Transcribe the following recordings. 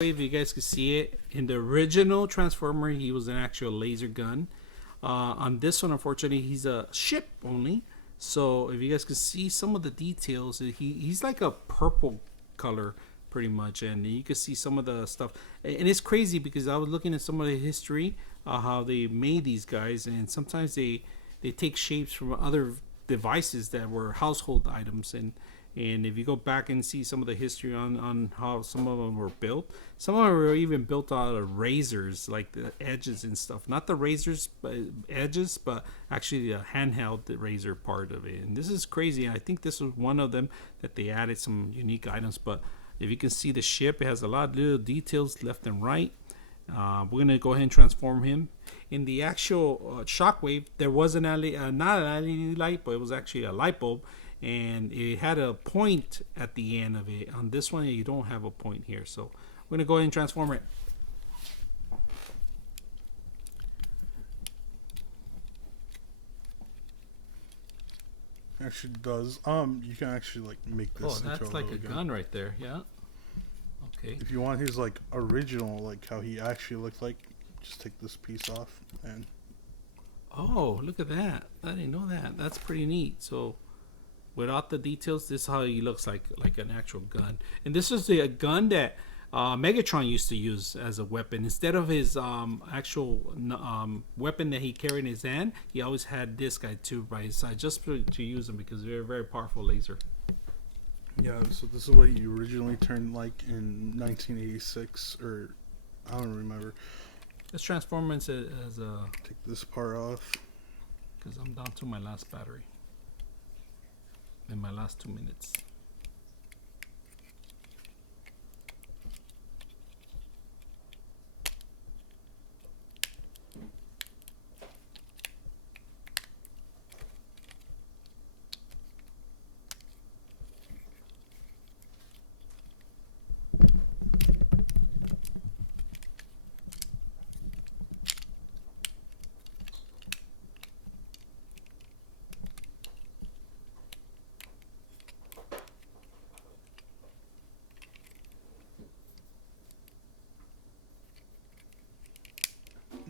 If you guys can see it, in the original Transformer, he was an actual laser gun. On this one, unfortunately, he's a ship only. So if you guys can see some of the details, he's like a purple color pretty much, and you can see some of the stuff. And it's crazy because I was looking at some of the history, how they made these guys, and sometimes they take shapes from other devices that were household items. And if you go back and see some of the history on how some of them were built, some of them were even built out of razors, like the edges and stuff. Not the razors but edges, but actually the handheld razor part of it. And this is crazy. I think this was one of them that they added some unique items. But if you can see the ship, it has a lot of little details left and right. We're going to go ahead and transform him. In the actual Shockwave, there was not an LED light, but it was actually a light bulb. And it had a point at the end of it. On this one, you don't have a point here. So we're going to go ahead and transform it. Actually does. You can actually like make this. Oh, that's like a gun right there. Yeah. Okay. If you want his like original, like how he actually looked like, just take this piece off and. Oh, look at that! I didn't know that. That's pretty neat. So, without the details, this is how he looks like an actual gun. And this is a gun that Megatron used to use as a weapon. Instead of his actual weapon that he carried in his hand, he always had this guy too by his side, just to use him because they're a very powerful laser. Yeah, so this is what he originally turned like in 1986, or I don't remember. Let's transform him as a. Take this part off. Because I'm down to my last battery. In my last 2 minutes.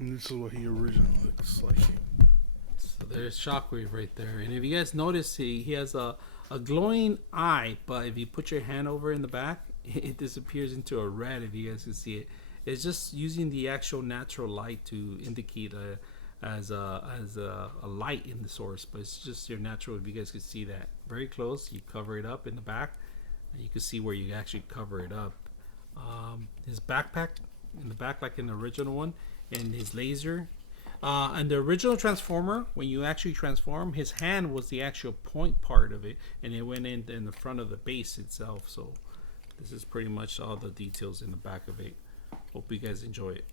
And this is what he originally looks like. So there's Shockwave right there. And if you guys notice, he has a glowing eye, but if you put your hand over in the back, it disappears into a red, if you guys can see it. It's just using the actual natural light to indicate as a light in the source, but it's just your natural. If you guys can see that very close, you cover it up in the back, and you can see where you actually cover it up. His backpack in the back, like in the original one, and his laser. And the original Transformer, when you actually transform, his hand was the actual point part of it, and it went in the front of the base itself. So this is pretty much all the details in the back of it. Hope you guys enjoy it.